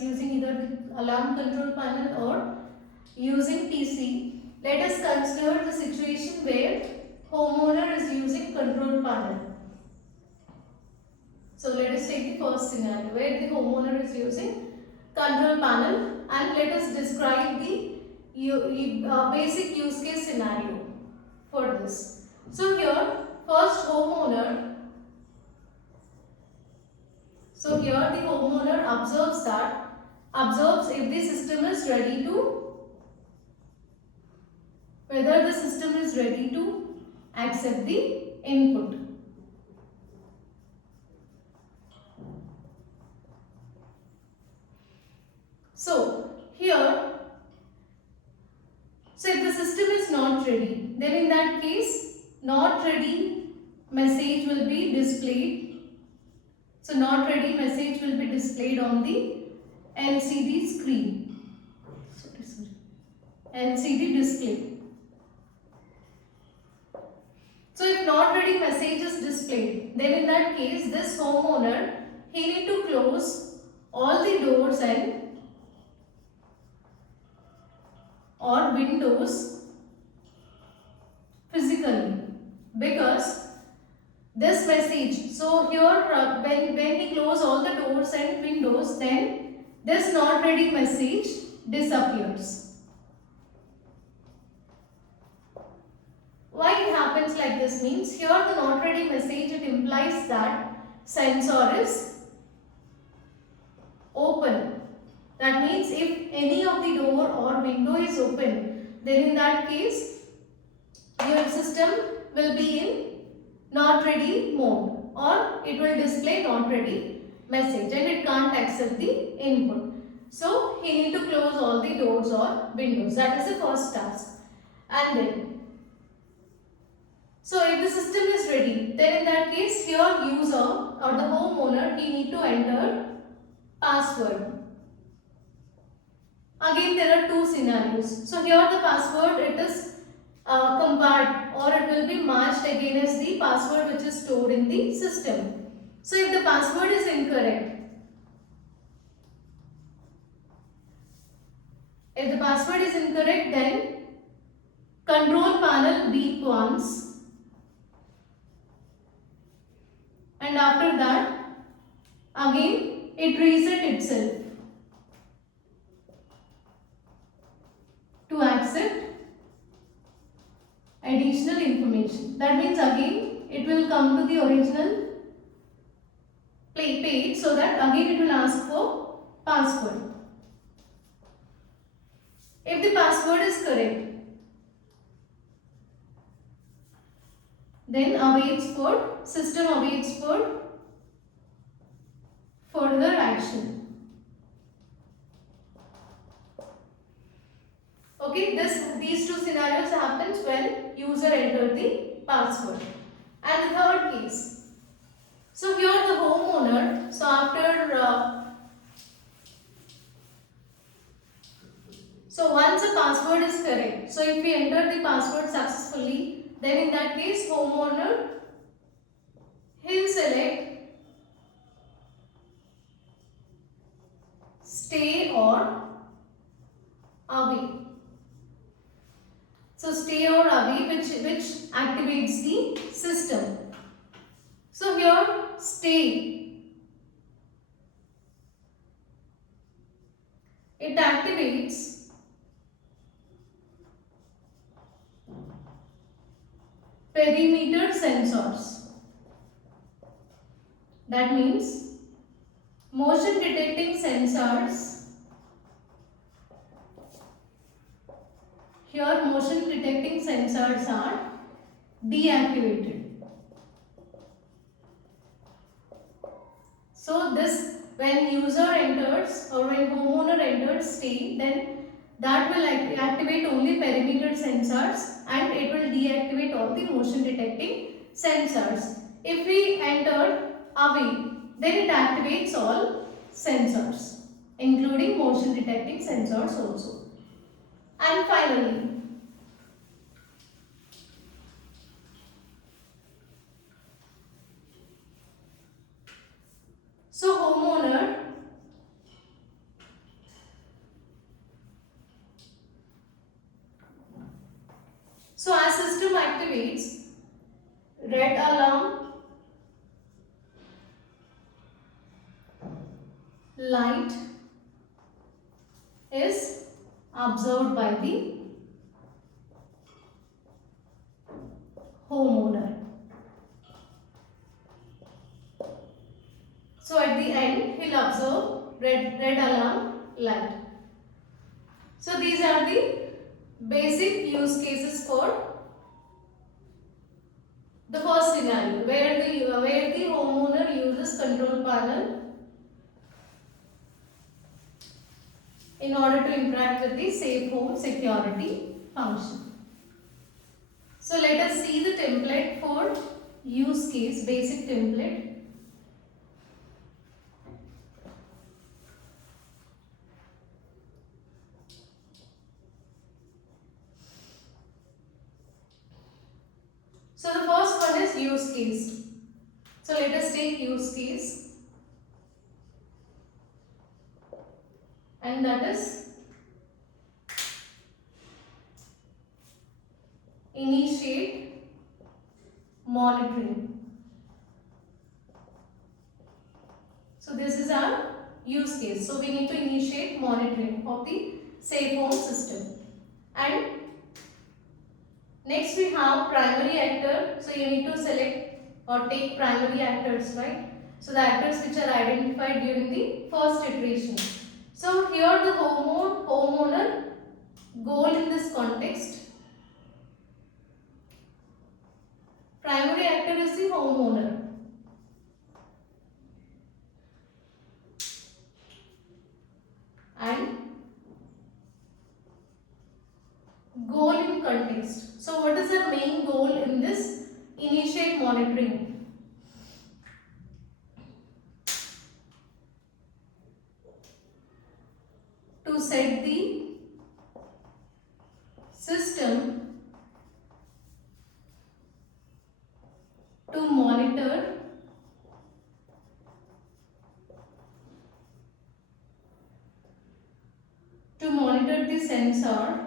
is using either the alarm control panel or using PC. Let us consider the situation where homeowner is using control panel. So let us take the first scenario where the homeowner is using control panel, and let us describe the basic use case scenario for this. So here first homeowner, so here the homeowner observes if the system is ready to, whether the system is ready to accept the input. So here, so if the system is not ready, then in that case not ready message will be displayed. So not ready message will be displayed on the LCD screen. LCD display. So if not ready message is displayed, then in that case this homeowner, he need to close all the doors and or windows physically, because this message, so here when we close all the doors and windows, then this not ready message disappears. Why it happens like this means, here the not ready message, it implies that sensor is open. That means if any of the door or window is open, then in that case your system will be in not ready mode, or it will display not ready message and it can't accept the input. So he need to close all the doors or windows. That is the first task. And then, so if the system is ready, then in that case here user or the homeowner, he need to enter password. Again there are two scenarios. So here the password, it is compared, or it will be matched against the password which is stored in the system. So if the password is incorrect, then control panel beep once, and after that again it reset itself to accept additional information. That means again it will come to the original page, so that again it will ask for password. If the password is correct, then system awaits for further action. Okay, these two scenarios happens when user entered the password. And the third case. So here the homeowner, so after so once the password is correct, so if we enter the password successfully, then in that case homeowner, he'll select stay or away. So stay or away, which activates the system. So here stay, it activates perimeter sensors. That means motion detecting sensors. Here motion detecting sensors are deactivated. So this, when user enters or when homeowner enters stay, then that will activate only perimeter sensors and it will deactivate all the motion detecting sensors. If we enter away, then it activates all sensors, including motion detecting sensors also. And finally, so homeowner, So as system activates, red alarm light is observed by the homeowner. So at the end, he'll observe red alarm light. So these are the basic use cases for the first scenario where the homeowner uses control panel in order to interact with the safe home security function. So let us see the template for use case, basic template. So the first one is use case. So let us take use case, and that is initiate monitoring. So this is our use case. So we need to initiate monitoring of the safe home system. And next we have primary actor. So you need to select or take primary actors, right? So the actors which are identified during the first iteration. So here the homeowner goal in this context. Primary actor is the homeowner. And goal in context. So what is the main goal in this initiate monitoring? To set the system to monitor the sensor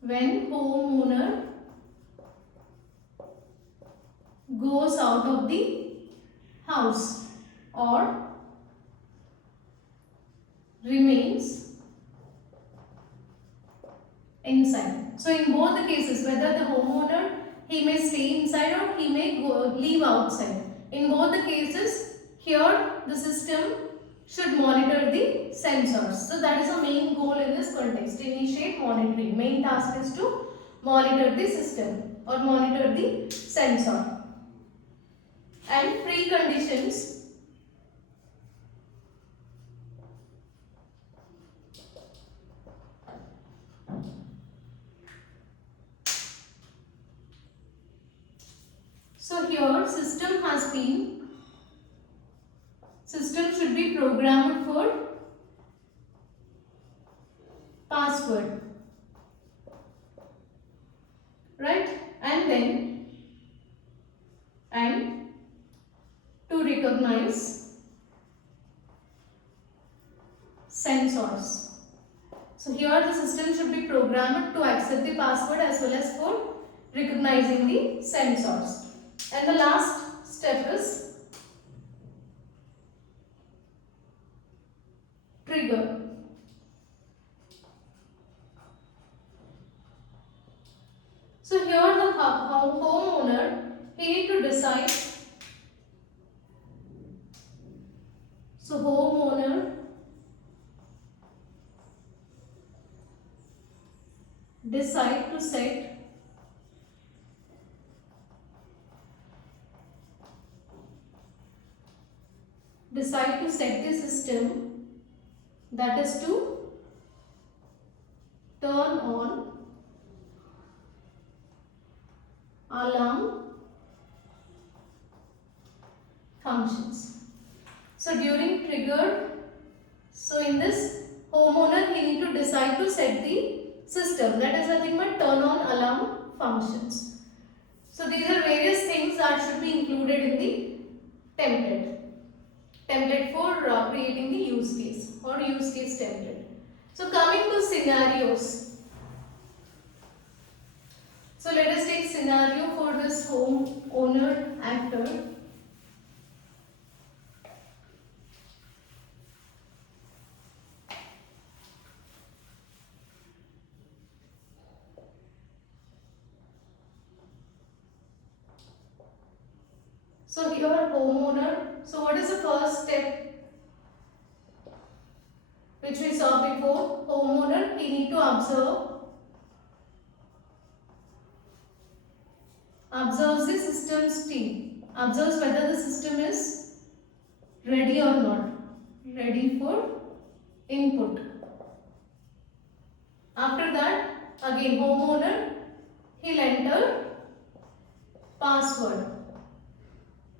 when homeowner goes out of the house or remains inside. So in both the cases, whether the homeowner, he may stay inside or he may leave outside. In both the cases, here the system should monitor the sensors. So that is the main goal in this context. Initiate monitoring. Main task is to monitor the system or monitor the sensor. And preconditions. So here system should be programmed for password, right? And to recognize sensors. So here the system should be programmed to accept the password as well as for recognizing the sensors. And the last step is trigger. So here the homeowner, he need to decide. So homeowner decide to set the system, that is to turn on alarm functions. So during trigger, so in this homeowner, he need to decide to set the system, that is nothing but turn on alarm functions. So these are various things that should be included in the template for creating the use case or use case template. So coming to scenarios. So let us take scenario for this home owner actor. So here homeowner. So what is the first step which we saw before? Homeowner, he need to observes the system state, observes whether the system is ready or not, ready for input. After that, again homeowner, he'll enter password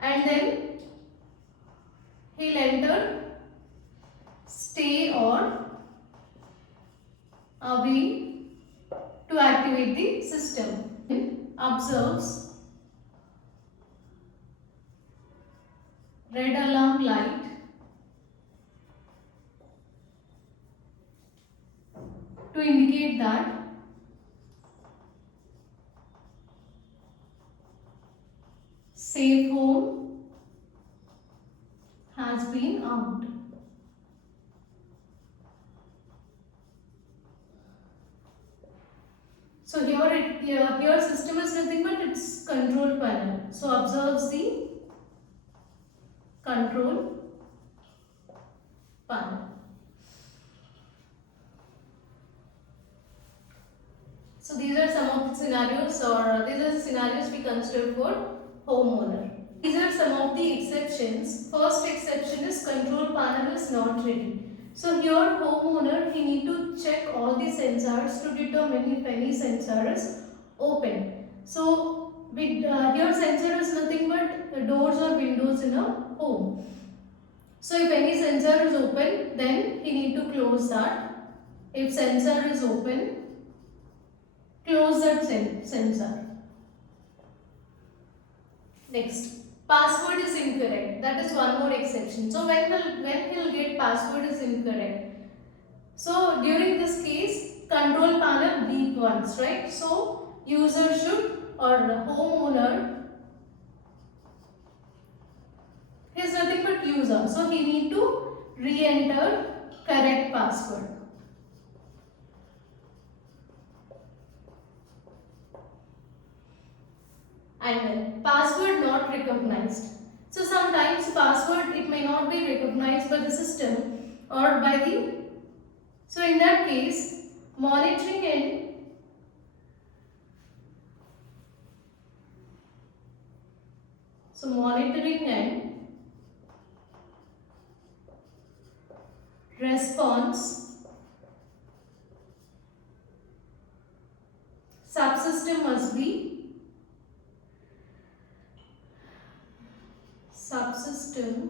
and then he'll enter stay or away to activate the system. Observes red alarm light to indicate that safe home has been out. So here system is nothing but its control panel. So observes the control panel. So these are some of the scenarios, or these are the scenarios we consider for homeowner. These are some of the exceptions. First exception is control panel is not ready. So here homeowner, he need to check all the sensors to determine if any sensor is open. So with here sensor is nothing but doors or windows in a home. So if any sensor is open, then he need to close that. If sensor is open, close that sensor. Next, password is incorrect. That is one more exception. So when he'll get password is incorrect. So during this case, control panel beep once, right? So user should, or homeowner, he is nothing but user. So he need to re-enter correct password. And then password not recognized. So sometimes password, it may not be recognized by the system or by the, so in that case monitoring and response subsystem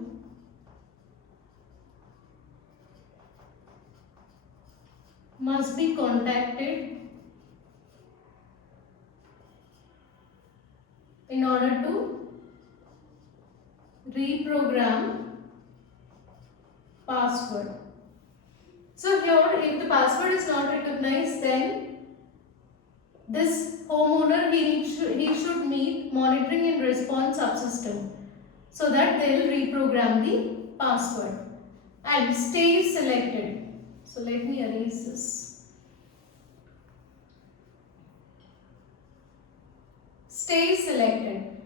must be contacted in order to reprogram password. So here if the password is not recognized, then this homeowner, he should meet monitoring and response subsystem so that they will reprogram the password. And stay is selected. So let me erase this. Stay is selected.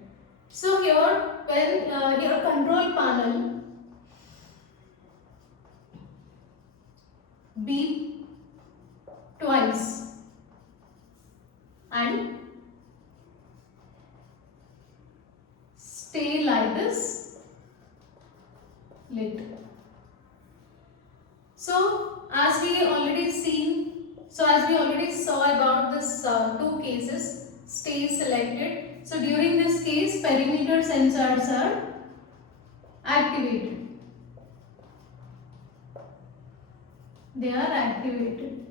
So here when your control panel beep twice and stay light is lit. So as we already saw about this two cases, stay selected. So during this case, perimeter sensors are activated. They are activated.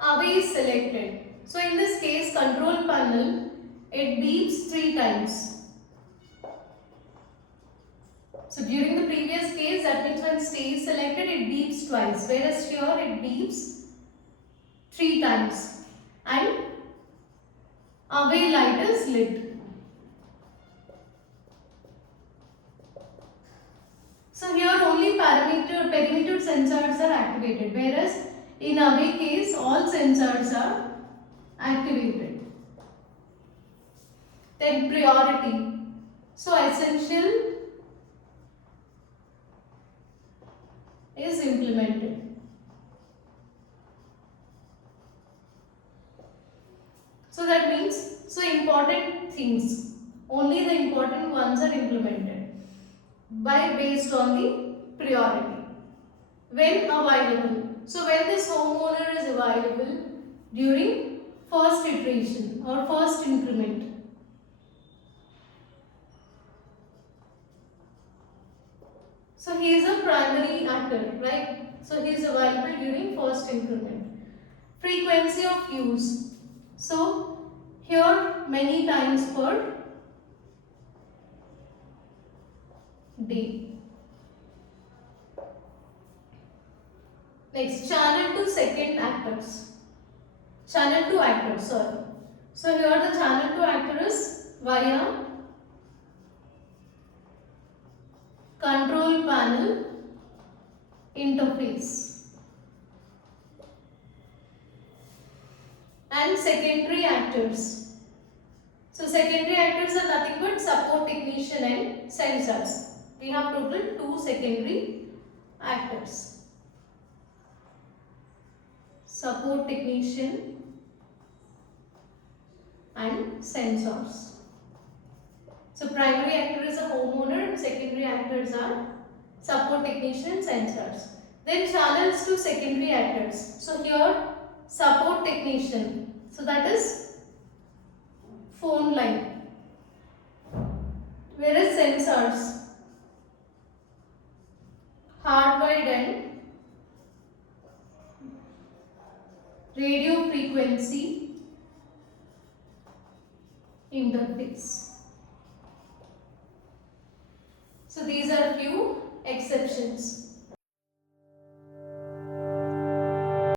Away is selected. So in this case, control panel, it beeps 3 times. So during the previous case, that means when stay is selected, it beeps twice, whereas here it beeps 3 times. away light is lit. So here only perimeter sensors are activated, whereas in away case all sensors are activated. Then priority. So essential is implemented. So that means, so important things, only the important ones are implemented based on the priority. When available. So when this homeowner is available during first iteration or first increment. So he is a primary actor, right? So he is available during first increment. Frequency of use. So here many times per day. Next, channel to second actors. Channel to actors, sorry. So here the channel to actor is via control panel interface. And secondary actors. So secondary actors are nothing but support technician and sensors. We have total 2 secondary actors. Support technician and sensors. So primary actor is a homeowner and secondary actors are support technician and sensors. Then channels to secondary actors. So here support technician. So that is phone line. Whereas sensors, hardwired and radio frequency interface. So these are few exceptions.